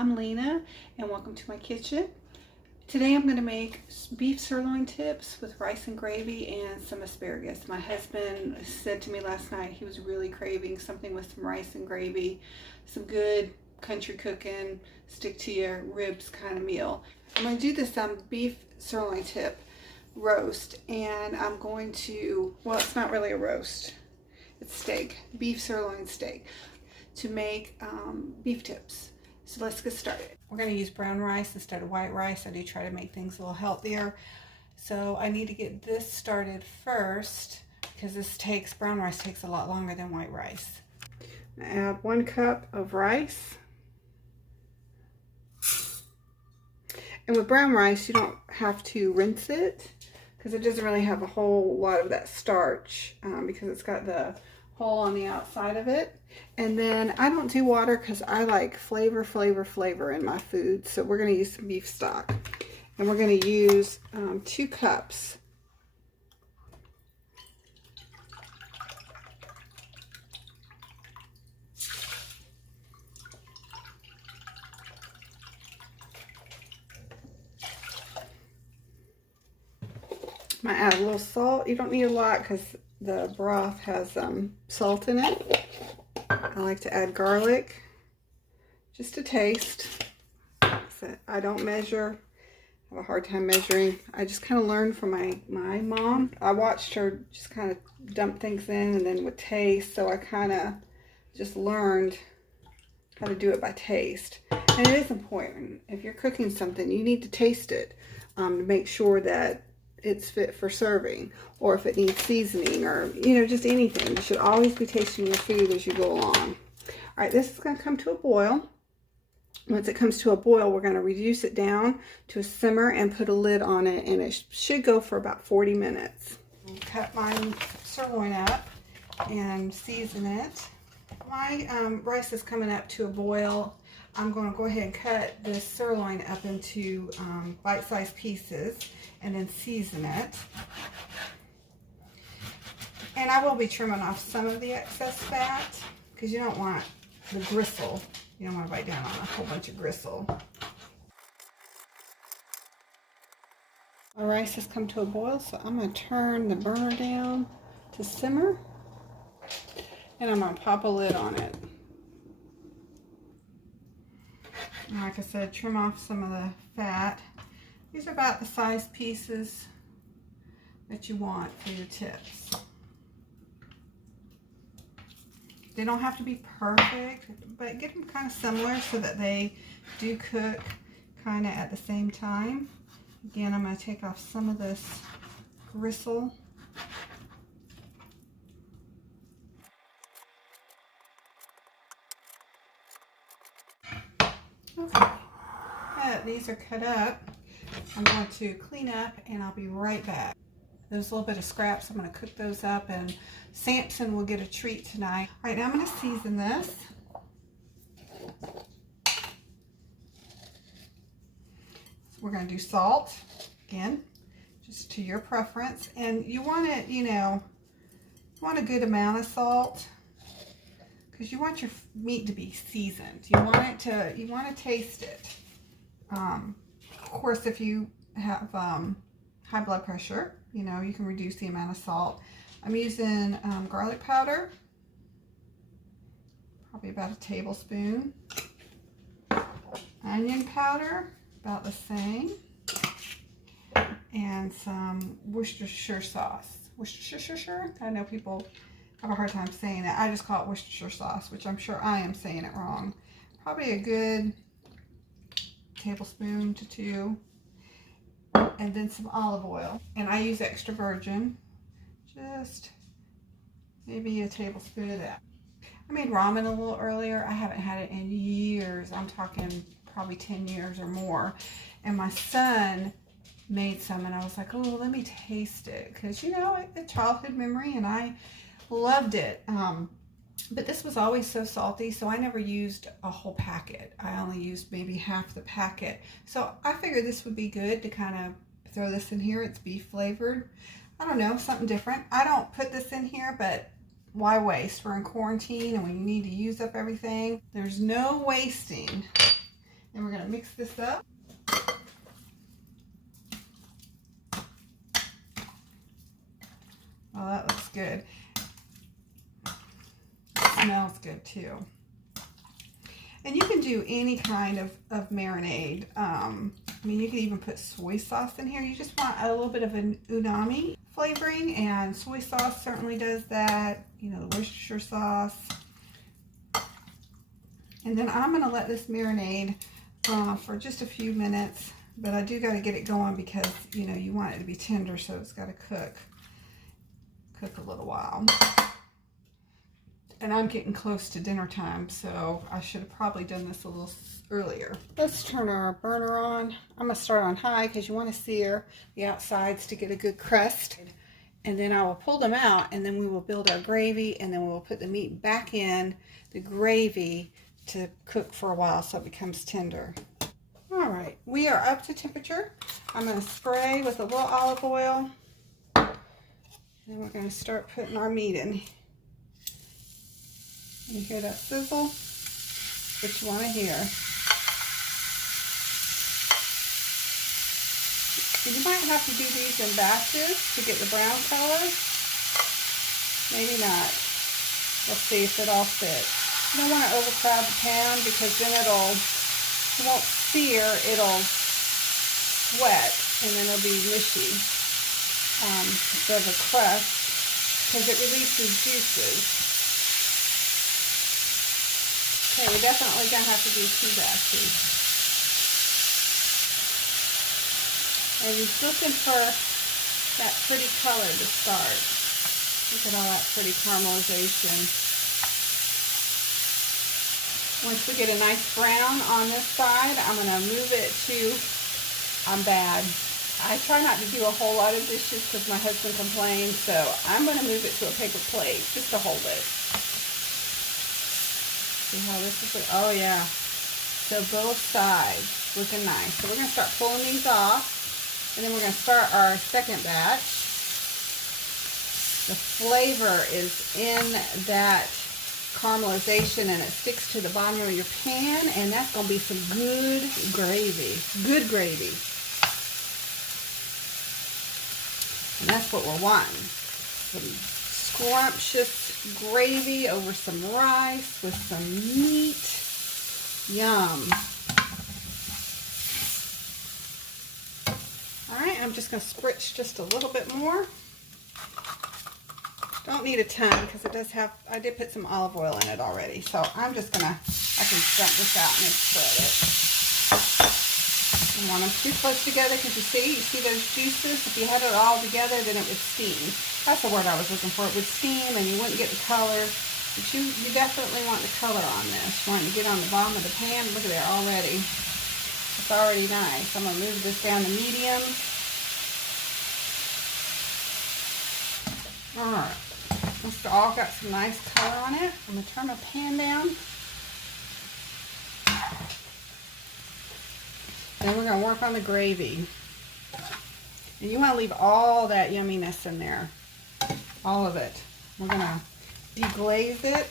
I'm Lena and welcome to my kitchen. Today I'm going to make beef sirloin tips with rice and gravy and some asparagus. My husband said to me last night he was really craving something with some rice and gravy, some good country cooking, stick to your ribs kind of meal. I'm going to do this beef sirloin tip roast, and I'm going to, well, it's not really a roast, it's steak, beef sirloin steak, to make beef tips. So let's get started. We're going to use brown rice instead of white rice. I do try to make things a little healthier. So I need to get this started first because brown rice takes a lot longer than white rice. I add 1 cup of rice. And with brown rice, you don't have to rinse it because it doesn't really have a whole lot of that starch because it's got the hole on the outside of it. And then I don't do water because I like flavor in my food. So we're going to use some beef stock. And we're going to use 2 cups. Might add a little salt. You don't need a lot because the broth has salt in it. I like to add garlic, just a taste. So I don't measure. I have a hard time measuring. I just kind of learned from my mom. I watched her just kind of dump things in and then with taste. So I kind of just learned how to do it by taste. And it is important. If you're cooking something, you need to taste it to make sure that it's fit for serving, or if it needs seasoning, or just anything. You should always be tasting your food as you go along. All right, this is going to come to a boil. Once it comes to a boil, we're going to reduce it down to a simmer and put a lid on it, and it should go for about 40 minutes. Cut my sirloin up and season it. My rice is coming up to a boil. I'm going to go ahead and cut this sirloin up into bite-sized pieces and then season it. And I will be trimming off some of the excess fat because you don't want the gristle. You don't want to bite down on a whole bunch of gristle. My rice has come to a boil, so I'm going to turn the burner down to simmer. And I'm going to pop a lid on it. And like I said, trim off some of the fat. These are about the size pieces that you want for your tips. They don't have to be perfect, but get them kind of similar so that they do cook kind of at the same time. Again, I'm going to take off some of this gristle. Okay. These are cut up. I'm going to clean up and I'll be right back. There's a little bit of scraps. I'm going to cook those up and Samson will get a treat tonight. All right, now I'm going to season this. We're going to do salt, again, just to your preference. And you want it, you want a good amount of salt because you want your meat to be seasoned. You want to taste it. Of course, if you have high blood pressure, you can reduce the amount of salt. I'm using garlic powder, probably about a tablespoon. Onion powder, about the same. And some Worcestershire sauce. Worcestershire? I know people have a hard time saying it. I just call it Worcestershire sauce, which I'm sure I am saying it wrong. Probably a good tablespoon to 2, and then some olive oil, and I use extra virgin, just maybe a tablespoon of that. I made ramen a little earlier. I haven't had it in years. I'm talking probably 10 years or more, and my son made some and I was like, oh, let me taste it, because a childhood memory, and I loved it. But this was always so salty, so I never used a whole packet. I only used maybe half the packet. So I figured this would be good to kind of throw this in here. It's beef flavored. I don't know, something different. I don't put this in here, but why waste? We're in quarantine and we need to use up everything. There's no wasting And we're going to mix this up. Oh, that looks good. It smells good too. And you can do any kind of marinade. I mean, you can even put soy sauce in here. You just want a little bit of an umami flavoring, and soy sauce certainly does that. You know, the Worcestershire sauce. And then I'm going to let this marinade for just a few minutes. But I do got to get it going because, you know, you want it to be tender, so it's got to cook a little while. And I'm getting close to dinner time, so I should have probably done this a little earlier. Let's turn our burner on. I'm going to start on high because you want to sear the outsides to get a good crust. And then I will pull them out, and then we will build our gravy, and then we'll put the meat back in the gravy to cook for a while so it becomes tender. All right, we are up to temperature. I'm going to spray with a little olive oil. And we're going to start putting our meat in. You hear that sizzle? What you want to hear. You might have to do these in batches to get the brown color. Maybe not. Let's see if it all fits. You don't want to overcrowd the pan because then it won't sear, it'll sweat, and then it'll be mushy instead of a crust because it releases juices. Okay, we're definitely going to have to do 2 batches. And he's looking for that pretty color to start. Look at all that pretty caramelization. Once we get a nice brown on this side, I'm going to move it to, I'm bad. I try not to do a whole lot of dishes because my husband complains, so I'm going to move it to a paper plate just to hold it. See how this is, oh yeah. So both sides looking nice. So we're going to start pulling these off, and then we're going to start our second batch. The flavor is in that caramelization, and it sticks to the bottom of your pan, and that's going to be some good gravy. Good gravy. And that's what we're wanting. Some scrumptious gravy over some rice with some meat. Yum. Alright, I'm just going to spritz just a little bit more. Don't need a ton because it does have, I did put some olive oil in it already. So I'm just going to, I can dump this out and spread it. I don't want them too close together because you see those juices? If you had it all together, then it would steam. That's the word I was looking for. It would steam and you wouldn't get the color. But you definitely want the color on this. You want it to get on the bottom of the pan. Look at there already. It's already nice. I'm going to move this down to medium. Alright. It's all got some nice color on it. I'm going to turn my pan down. Then we're going to work on the gravy. And you want to leave all that yumminess in there. All of it. We're going to deglaze it.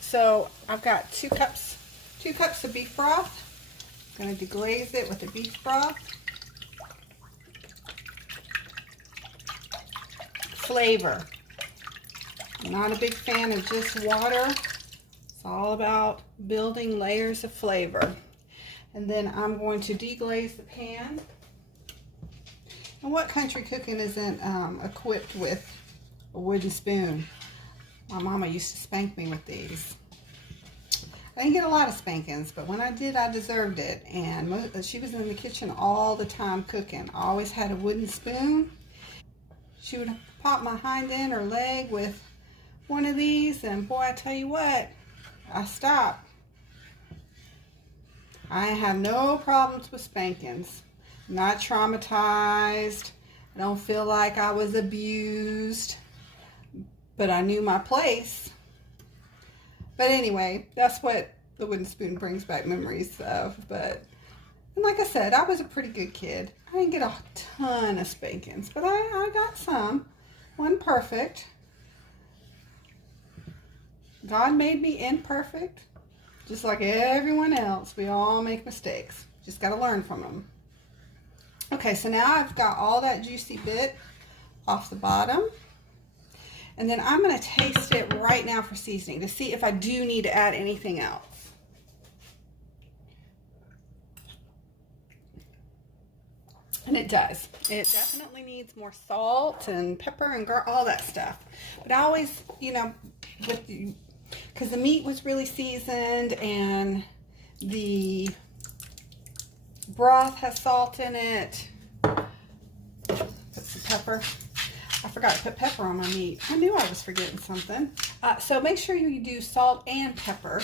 So I've got 2 cups of beef broth. I'm going to deglaze it with the beef broth. Flavor. I'm not a big fan of just water. It's all about building layers of flavor. And then I'm going to deglaze the pan. And what country cooking isn't equipped with a wooden spoon? My mama used to spank me with these. I didn't get a lot of spankings, but when I did, I deserved it. And she was in the kitchen all the time cooking. I always had a wooden spoon. She would pop my hind end or leg with one of these, and boy, I tell you what, I stopped. I have no problems with spankings. I'm not traumatized. I don't feel like I was abused, but I knew my place. But anyway, that's what the wooden spoon brings back memories of. And like I said, I was a pretty good kid. I didn't get a ton of spankings, but I got some. Wasn't perfect. God made me imperfect, just like everyone else. We all make mistakes. Just got to learn from them. Okay, so now I've got all that juicy bit off the bottom. And then I'm going to taste it right now for seasoning to see if I do need to add anything else. And it does. It definitely needs more salt and pepper and all that stuff. But I always, you know, because the meat was really seasoned and the broth has salt in it. Put some pepper. I forgot to put pepper on my meat. I knew I was forgetting something. So make sure you do salt and pepper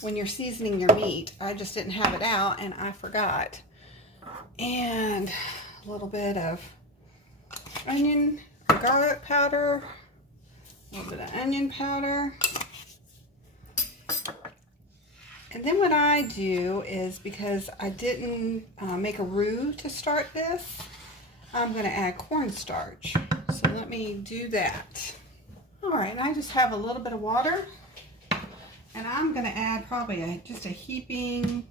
when you're seasoning your meat. I just didn't have it out and I forgot. And a little bit of onion, garlic powder, a little bit of onion powder. And then what I do is, because I didn't make a roux to start this, I'm going to add cornstarch. So let me do that. All right, and I just have a little bit of water. And I'm going to add probably just a heaping,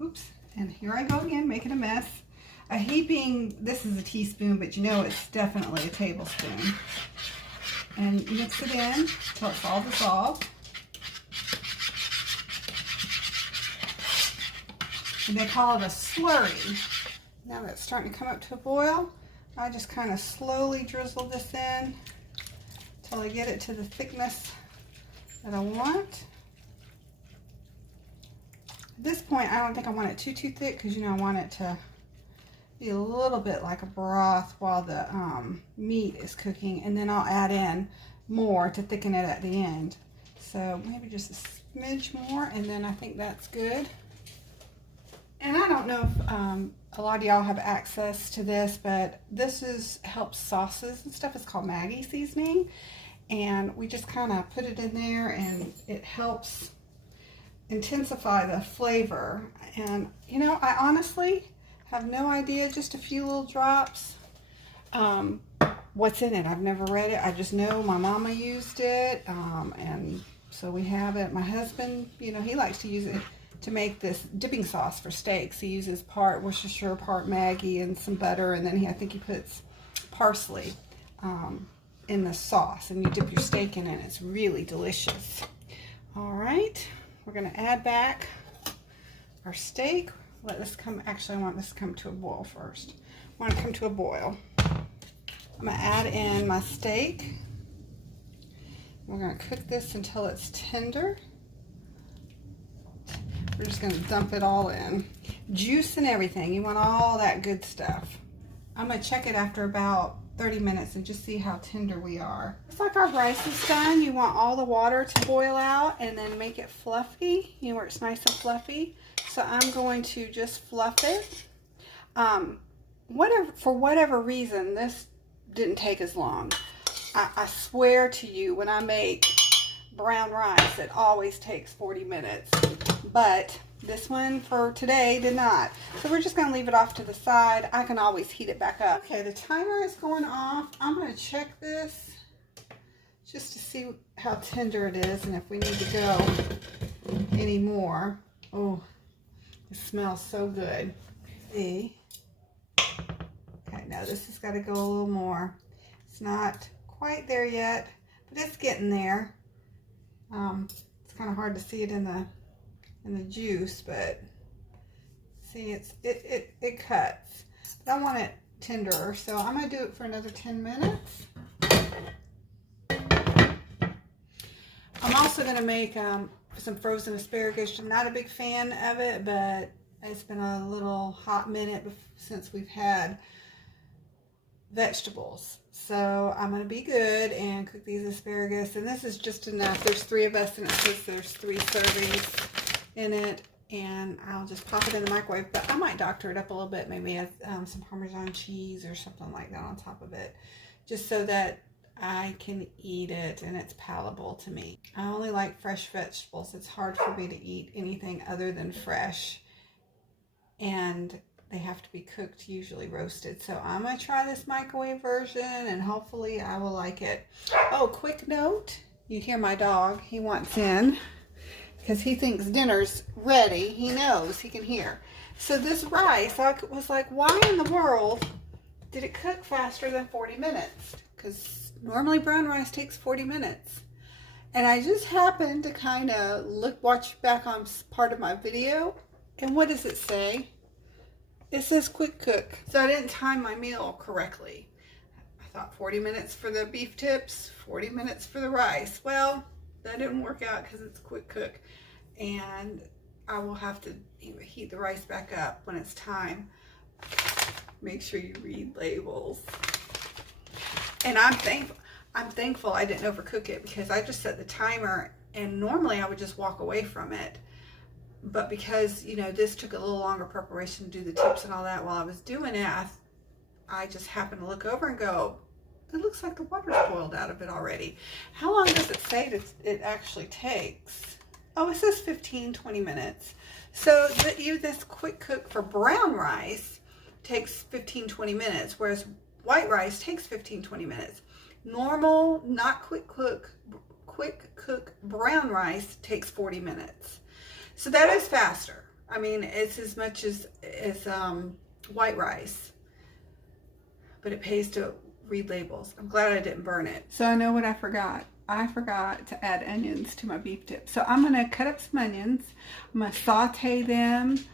oops, and here I go again, making a mess. A heaping, this is a teaspoon, but you know it's definitely a tablespoon. And mix it in until it's all dissolved. And they call it a slurry. Now that it's starting to come up to a boil, I just kind of slowly drizzle this in until I get it to the thickness that I want. At this point, I don't think I want it too thick because, you know, I want it to be a little bit like a broth while the meat is cooking, and then I'll add in more to thicken it at the end. So maybe just a smidge more, and then I think that's good. And I don't know if a lot of y'all have access to this, but this helps sauces and stuff. It's called Maggi seasoning, and we just kind of put it in there, and it helps intensify the flavor. And you know, I honestly have no idea, just a few little drops, what's in it. I've never read it. I just know my mama used it, and so we have it. My husband, you know, he likes to use it to make this dipping sauce for steaks. He uses part Worcestershire, part Maggi, and some butter, and then I think he puts parsley in the sauce, and you dip your steak in it. It's really delicious. All right, we're gonna add back our steak. Let this come, actually I want this to come to a boil first. I want it to come to a boil. I'm gonna add in my steak. We're gonna cook this until it's tender. We're just gonna dump it all in. Juice and everything, you want all that good stuff. I'm gonna check it after about 30 minutes and just see how tender we are. It's like our rice is done. You want all the water to boil out and then make it fluffy, you know, where it's nice and fluffy. So I'm going to just fluff it. For whatever reason, this didn't take as long. I swear to you, when I make brown rice, it always takes 40 minutes. But this one for today did not. So we're just going to leave it off to the side. I can always heat it back up. Okay, the timer is going off. I'm going to check this just to see how tender it is and if we need to go any more. Oh, it smells so good. See? Okay, now this has got to go a little more. It's not quite there yet, but it's getting there. It's kind of hard to see it in the juice, but see, it cuts. But I want it tenderer, so I'm going to do it for another 10 minutes. I'm also going to make some frozen asparagus. I'm not a big fan of it, but it's been a little hot minute since we've had vegetables. So I'm going to be good and cook these asparagus. And this is just enough. There's 3 of us, and it says there's 3 servings in it. And I'll just pop it in the microwave. But I might doctor it up a little bit. Maybe add some Parmesan cheese or something like that on top of it. Just so that I can eat it and it's palatable to me. I only like fresh vegetables. It's hard for me to eat anything other than fresh. And they have to be cooked, usually roasted. So I'm going to try this microwave version and hopefully I will like it. Oh, quick note. You hear my dog. He wants in because he thinks dinner's ready. He knows. He can hear. So this rice, I was like, why in the world did it cook faster than 40 minutes? Because normally brown rice takes 40 minutes. And I just happened to kind of watch back on part of my video. And what does it say? It says quick cook. So I didn't time my meal correctly. I thought 40 minutes for the beef tips, 40 minutes for the rice. Well, that didn't work out because it's quick cook. And I will have to heat the rice back up when it's time. Make sure you read labels. And I'm thankful I didn't overcook it because I just set the timer, and normally I would just walk away from it. But because, you know, this took a little longer preparation to do the tips and all that while I was doing it, I just happened to look over and go, it looks like the water's boiled out of it already. How long does it say it actually takes? Oh, it says 15-20 minutes. So this quick cook for brown rice takes 15-20 minutes, whereas white rice takes 15-20 minutes. Normal, not quick cook brown rice takes 40 minutes. So that is faster. I mean, it's as much as white rice, but it pays to read labels. I'm glad I didn't burn it. So I know what I forgot. I forgot to add onions to my beef dip. So I'm gonna cut up some onions. I'm gonna saute them,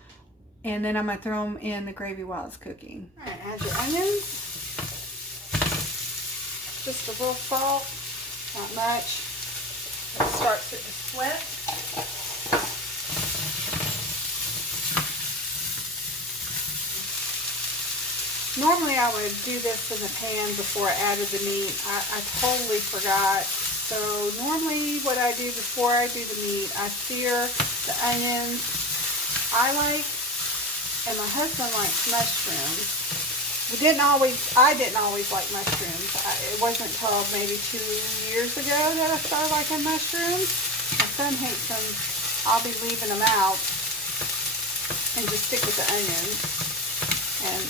and then I'm gonna throw them in the gravy while it's cooking. All right, add your onions. Just a little salt, not much. It starts it to sweat. Normally I would do this in the pan before I added the meat. I totally forgot. So normally what I do before I do the meat, I sear the onions. I my husband likes mushrooms. I didn't always like mushrooms. It wasn't until maybe 2 years ago that I started liking mushrooms. My son hates them. I'll be leaving them out and just stick with the onions. And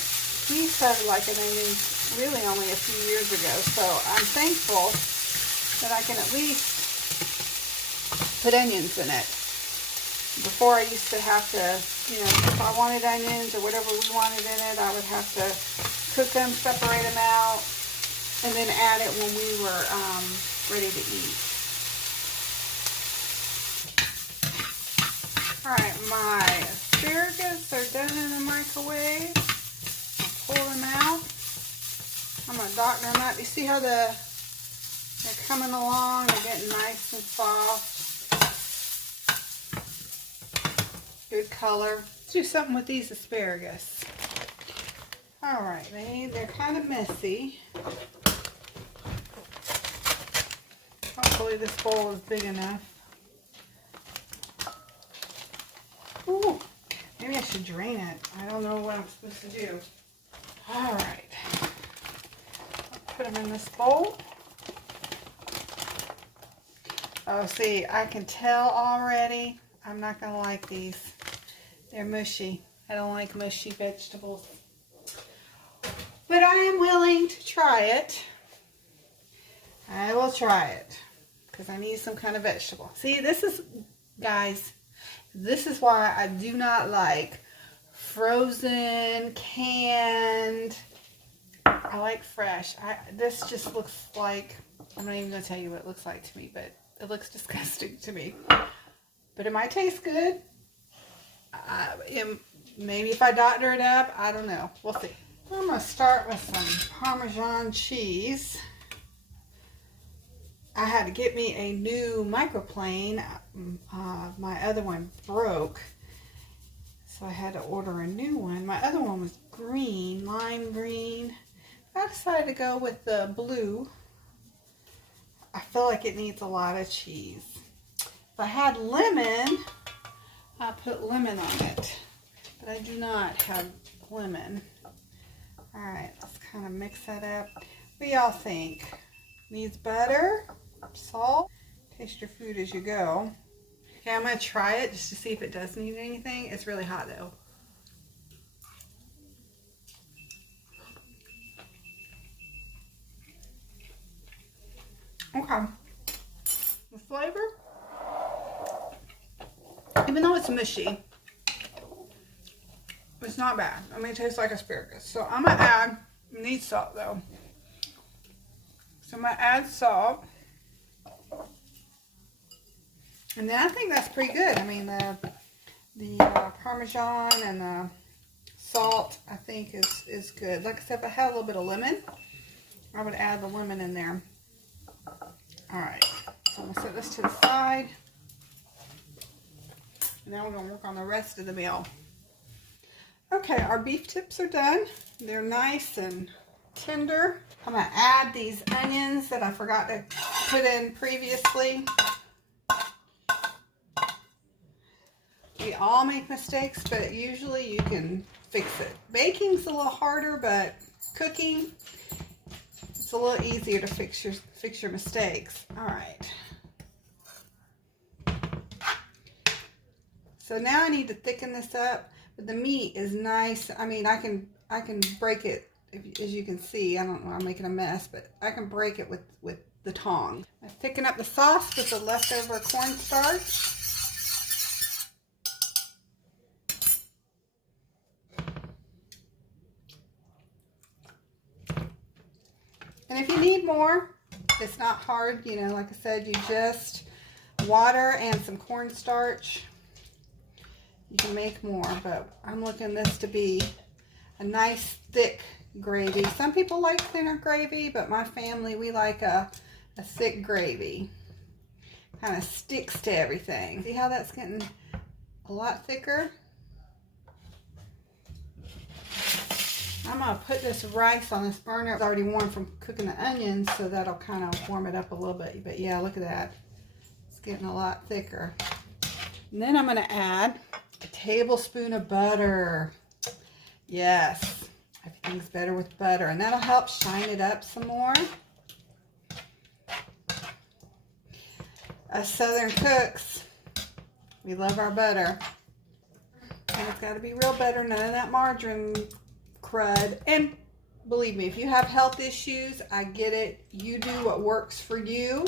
he started liking onions really only a few years ago, so I'm thankful that I can at least put onions in it. Before I used to have to, you know, if I wanted onions or whatever we wanted in it, I would have to cook them, separate them out, and then add it when we were ready to eat. Alright, my asparagus are done in the microwave. Pull them out. I'm going to doctor them up. You see how they're coming along? They're getting nice and soft. Good color. Let's do something with these asparagus. Alright, they're kind of messy. Hopefully this bowl is big enough. Ooh, maybe I should drain it. I don't know what I'm supposed to do. Alright, put them in this bowl. Oh, see, I can tell already I'm not going to like these. They're mushy. I don't like mushy vegetables. But I am willing to try it. I will try it because I need some kind of vegetable. See, this is, guys, this is why I do not like frozen, canned. I like fresh. This just looks like, I'm not even going to tell you what it looks like to me, but it looks disgusting to me. But it might taste good. Maybe if I doctor it up, I don't know. We'll see. I'm going to start with some Parmesan cheese. I had to get me a new microplane. My other one broke. So I had to order a new one. My other one was green, lime green. I decided to go with the blue. I feel like it needs a lot of cheese. If I had lemon, I'd put lemon on it. But I do not have lemon. Alright, let's kind of mix that up. What do y'all think? Needs butter, salt. Taste your food as you go. Okay, I'm going to try it just to see if it does need anything. It's really hot though. Okay. Even though it's mushy, it's not bad. I mean, it tastes like asparagus. So I'm going to add, need salt though. So I'm going to add salt. And then I think that's pretty good. I mean, the Parmesan and the salt, I think, is good. Like I said, if I had a little bit of lemon, I would add the lemon in there. Alright, so I'm going to set this to the side. And now we're going to work on the rest of the meal. Okay, our beef tips are done. They're nice and tender. I'm going to add these onions that I forgot to put in previously. We all make mistakes, but usually you can fix it. Baking's a little harder, but cooking, it's a little easier to fix your mistakes. All right. So now I need to thicken this up, but the meat is nice. I mean, I can break it, as you can see. I don't know, I'm making a mess, but I can break it with the tong. I thicken up the sauce with the leftover cornstarch. And if you need more, it's not hard, you know, like I said, you just water and some cornstarch. You can make more, but I'm looking this to be a nice thick gravy. Some people like thinner gravy, but my family, we like a thick gravy. Kind of sticks to everything. See how that's getting a lot thicker? I'm going to put this rice on this burner. It's already warm from cooking the onions, so that'll kind of warm it up a little bit. But yeah, look at that. It's getting a lot thicker. And then I'm going to add a tablespoon of butter. Yes, everything's better with butter. And that'll help shine it up some more. Us Southern cooks, we love our butter. And it's got to be real butter, none of that margarine crud. And believe me, if you have health issues, I get it. You do what works for you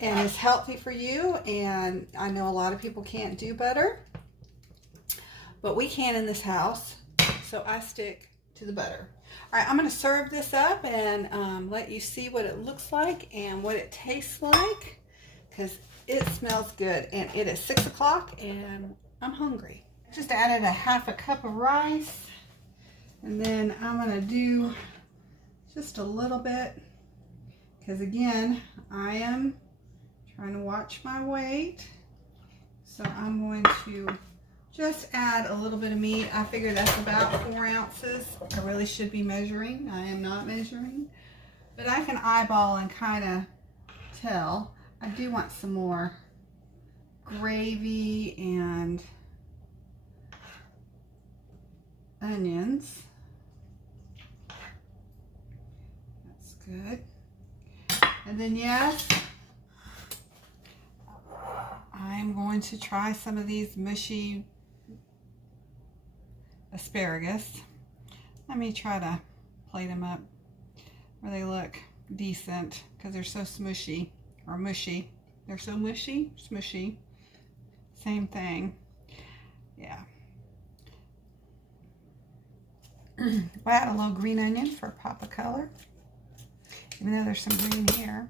and is healthy for you. And I know a lot of people can't do butter, but we can in this house. So I stick to the butter. All right, I'm going to serve this up and let you see what it looks like and what it tastes like, because it smells good. And it is 6 o'clock and I'm hungry. Just added a half a cup of rice. And then I'm going to do just a little bit, because again, I am trying to watch my weight. So I'm going to just add a little bit of meat. I figure that's about 4 ounces. I really should be measuring. I am not measuring. But I can eyeball and kind of tell. I do want some more gravy and onions. That's good. And then yes, I'm going to try some of these mushy asparagus. Let me try to plate them up where they look decent, because they're so smushy, or mushy. They're so mushy, smushy. Same thing. Yeah. We'll add a little green onion for a pop of color, even though there's some green here.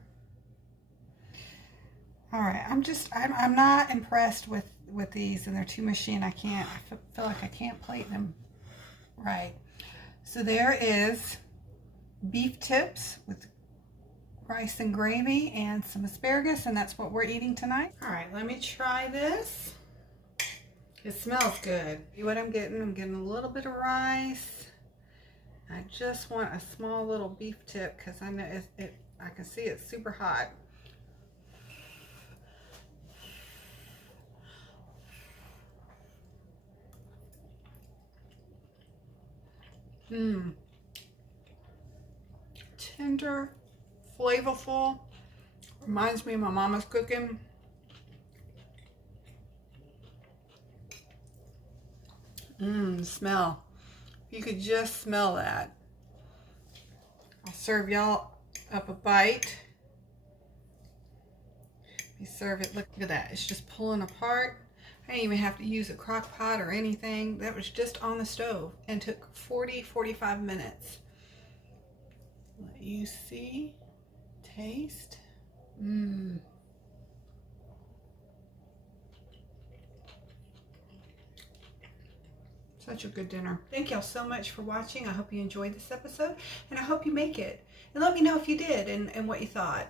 All right, I'm not impressed with these, and they're too mushy, and I feel like I can't plate them right. So there is beef tips with rice and gravy and some asparagus, and that's what we're eating tonight. All right, let me try this. It smells good. See what I'm getting? I'm getting a little bit of rice. I just want a small little beef tip, because I know I can see it's super hot. Tender, flavorful. Reminds me of my mama's cooking. Smell. You could just smell that. I'll serve y'all up a bite. Let me serve it. Look at that. It's just pulling apart. I didn't even have to use a crock pot or anything. That was just on the stove and took 45 minutes. Let you see, taste. Mmm. Such a good dinner. Thank y'all so much for watching. I hope you enjoyed this episode, and I hope you make it. And let me know if you did and what you thought.